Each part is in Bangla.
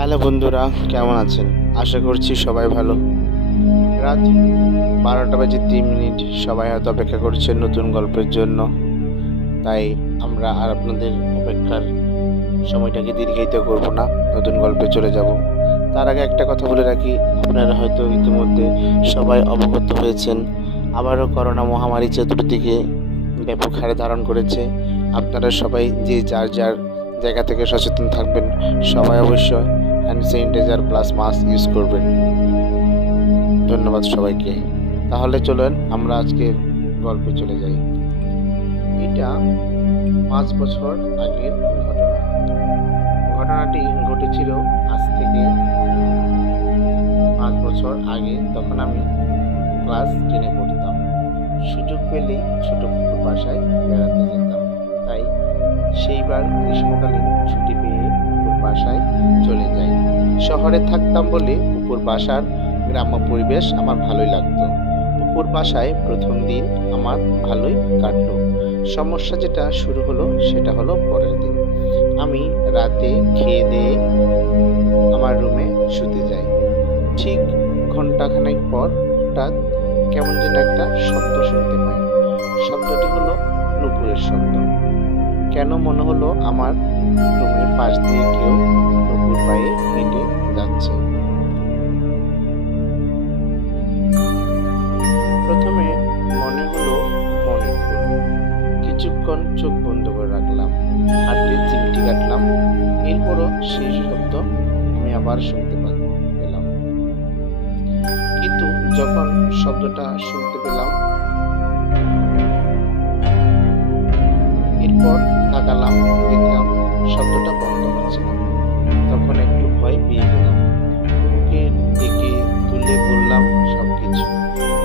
হ্যালো বন্ধুরা, কেমন আছেন? আশা করছি সবাই ভালো। রাত 12:03। সবাই হয়তো অপেক্ষা করছেন নতুন গল্পের জন্য, তাই আমরা আর আপনাদের অপেক্ষার সময়টাকে দীর্ঘায়িত করব না, নতুন গল্পে চলে যাব। তার আগে একটা কথা বলে রাখি, আপনারা হয়তো ইতিমধ্যে সবাই অবগত হয়েছেন, আবারও করোনা মহামারী চতুর্দিকে ব্যাপক হারে ধারণ করেছে। আপনারা সবাই যে যার যার জায়গা থেকে সচেতন থাকবেন। সবাই অবশ্যই hand sanitiser plus mask use করবেন। ধন্যবাদ সবাইকে। তাহলে চলেন আমরা আজকের গল্পে চলে যাই। এটা 5 বছর আগের ঘটনা। ঘটনাটি ঘটেছিল আজ থেকে 5 বছর আগে। তখন আমি ক্লাস 10-এ পড়তাম। সুযোগ পেলেই ছোট বাসায় বেড়াতে যেতাম। তাই সেইবার গ্রীষ্মকালীন ছুটি পেয়ে বাসায় চলে যাই। শহরে থাকতাম বলে পুকুর বাসার গ্রাম্য পরিবেশ আমার ভালোই লাগতো। পুকুর বাসায় প্রথম দিন আমার ভালোই কাটলো। সমস্যা যেটা শুরু হলো সেটা হলো পরের দিন। আমি রাতে খেয়ে দিয়ে আমার রুমে শুতে যাই। ঠিক ঘন্টাখানেক পর হঠাৎ কেমন যেন একটা শব্দ শুনতে পাই। শব্দটি হলো নুপুরের শব্দ। কেন মনে হলো আমার রুমের পাশ দিয়ে কেউ নুপুর পায়ে হেঁটে যাচ্ছে। প্রথমে মনে হলো মনের ভুল। কিছুক্ষণ চোখ বন্ধ করে রাখলাম, হাতে চিমটি কাটলাম। এরপরও সেই শব্দ আমি আবার শুনতে পেলাম। কিন্তু যখন শব্দটা শুনতে পেলাম, এরপর তাকালাম, দেখলাম শব্দটা বন্ধ হচ্ছে না। তখন একটু ভয় পেয়ে গেলাম। ওকে ডেকে তুলে বললাম সবকিছু।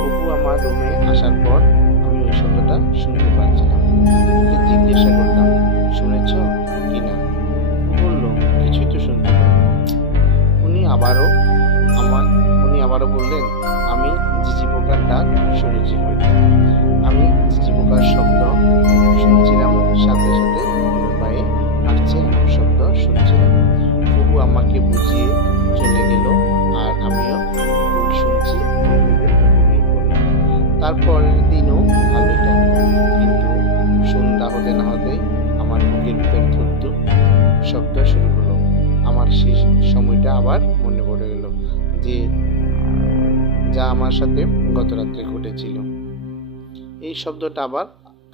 অপু আমার রুমে আসার পর আমি ওই শব্দটা শুনতে পাচ্ছিলাম। ওকে জিজ্ঞাসা করলাম, শুনেছ কিনা? বললো, কিছুই তো শুনতে পাই। উনি আবারও বললেন, আমি ঝিঝি পোকার ডাক শুনেছি হয়তো। আমি ঝিঝি পোকার শব্দ শুনছিলাম, সাথে সাথে পায়ে হাঁটছে এমন শব্দ শুনছিলাম। প্রভু আমাকে বুঝিয়ে চলে গেল, আর আমিও ভুল শুনছি ভেবে ঘুমিয়ে পড়লাম। তারপরের দিনও ভালোই কাটল, কিন্তু সন্ধ্যা হতে না হতে আমার বুকের ভিতর ধুকধুক শব্দ শুরু হলো। আমার শেষ সময়টা আবার মনে পড়ে গেল, যে যা আমার সাথে গত রাত্রে ঘটেছিল। এই শব্দটা আবার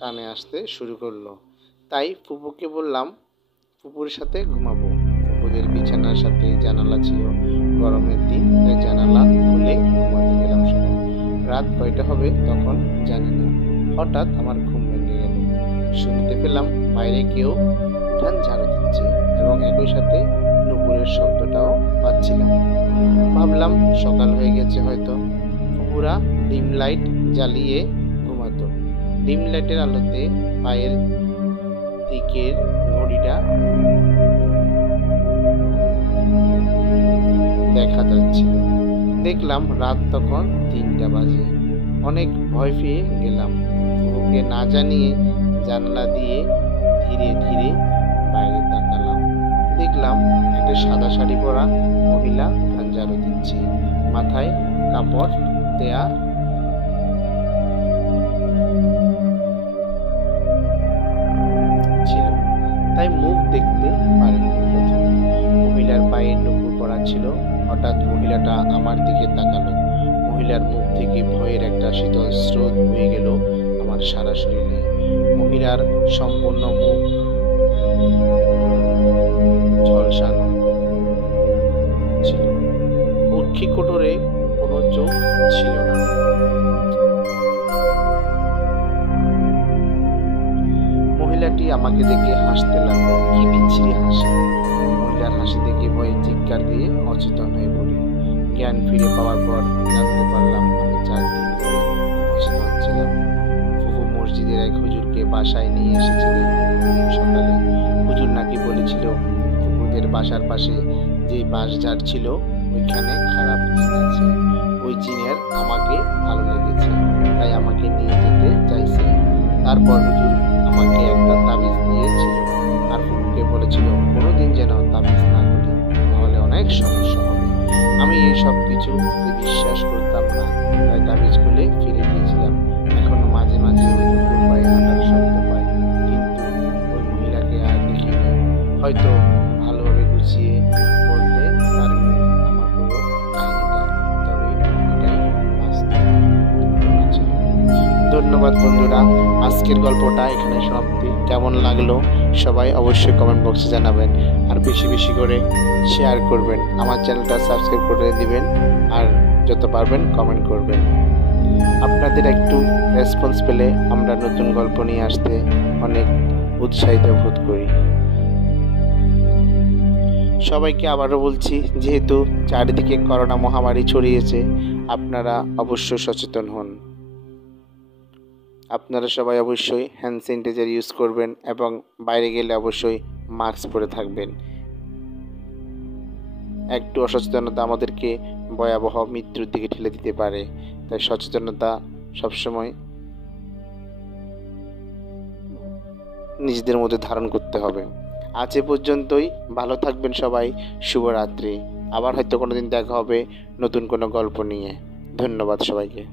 কানে আসতে শুরু করলো। তাই ফুপুকে বললাম ফুপুর সাথে ঘুমাবো। ফুপুদের বিছানার সাথে জানালা ছিল। গরমের দিন, তাই জানালা খুলে ঘুমাতে গেলাম সবাই। রাত কয়টা হবে তখন জানি না। হঠাৎ আমার ঘুম ভেঙে গেল। শুনতে পেলাম বাইরে কেউ উঠান ঝাড়ু দিচ্ছে, এবং একই সাথে নুপুরের শব্দটাও পাচ্ছিলাম। ভাবলাম সকাল হয়ে গেছে হয়তো। ফুপুরা ডিম লাইট জ্বালিয়ে ঘুমাতো। ডিম লাইটের আলোতে পায়ের দিকের ঘড়িটা দেখা যাচ্ছিল। দেখলাম রাত তখন 3টা বাজে। অনেক ভয় পেয়ে গেলাম। ওকে না জানিয়ে জানলা দিয়ে ধীরে ধীরে বাইরে তাকালাম। দেখলাম একটা সাদা শাড়ি পরা মহিলা উঠান ঝাড়ু দিচ্ছে। মাথায় কাপড় দেয়া ছিল, তাই মুখ দেখতে পারিনি। মহিলার পায়ে নুপুর পরা ছিল। হঠাৎ মহিলাটা আমার দিকে তাকালো। মহিলার মুখ থেকে ভয়ের একটা শীতল স্রোত বয়ে গেল আমার সারা শরীরে। মহিলার সম্পূর্ণ মুখ ঝলসানো ছিল। অক্ষি কোটরে কোনো চোখ ছিল না। মহিলাটি আমাকে দেখে হাসতে লাগলো। কি বিচ্ছিরি হাসি! মহিলার হাসি দেখে ভয়ে চিৎকার দিয়ে অচেতন হয়ে পড়ি। জ্ঞান ফিরে পাওয়ার পর জানতে পারলাম আমি 4 দিন ধরে অচেতন ছিলাম। ফুফু মসজিদের এক হুজুরকে বাসায় নিয়ে এসেছিলেন সকালে। হুজুর নাকি বলেছিল ফুফুদের বাসার পাশে যে বাঁশঝাড় ছিল ওইখানে খারাপ জিন আছে। ওই জিনের আমাকে ভালো লেগেছে, তাই আমাকে নিয়ে যেতে চাইছে। তারপর হুজুর আমাকে একটা তাবিজ দিয়েছিল, আর ফুফুকে বলেছিল কোনোদিন যেন তাবিজ না করি, তাহলে অনেক সমস্যা হবে। আমি এই সব কিছু বিশ্বাস করতাম না, তাই তাবিজ খুলে ফিরে দিয়েছিলাম। এখন মাঝে মাঝে ওই নুপুর পায়ে হাঁটার শব্দ পাই, কিন্তু ওই মহিলাকে আর দেখি না। হয়তো ভালোভাবে গুছিয়ে বলতে পারেনি আমার পুরো কাহিনীটা, তবে এটাই বাস্তব ঘটনা ছিল। ধন্যবাদ বন্ধুরা, আজকের গল্পটা এখানে সমাপ্তি। কেমন লাগলো সবাই অবশ্যই কমেন্ট বক্সে জানাবেন, আর বেশি বেশি করে শেয়ার করবেন। আমার চ্যানেলটা সাবস্ক্রাইব করে দিবেন, আর যত পারবেন কমেন্ট করবেন। আপনাদের একটু রেসপন্স পেলে আমরা নতুন গল্প নিয়ে আসতে অনেক উৎসাহিত বোধ করি। সবাইকে আবারও বলছি, যেহেতু চারিদিকে করোনা মহামারী ছড়িয়েছে, আপনারা অবশ্যই সচেতন হন। আপনারা সবাই অবশ্যই হ্যান্ড স্যানিটাইজার ইউজ করবেন এবং বাইরে গেলে অবশ্যই মাস্ক পরে থাকবেন। একটু অসচেতনতা আমাদেরকে ভয়াবহ মৃত্যুর দিকে ঠেলে দিতে পারে, তাই সচেতনতা সবসময় নিজেদের মধ্যে ধারণ করতে হবে। আজ এ পর্যন্তই, ভালো থাকবেন সবাই। শুভরাত্রি। আবার হয়তো কোনোদিন দেখা হবে নতুন কোনো গল্প নিয়ে। ধন্যবাদ সবাইকে।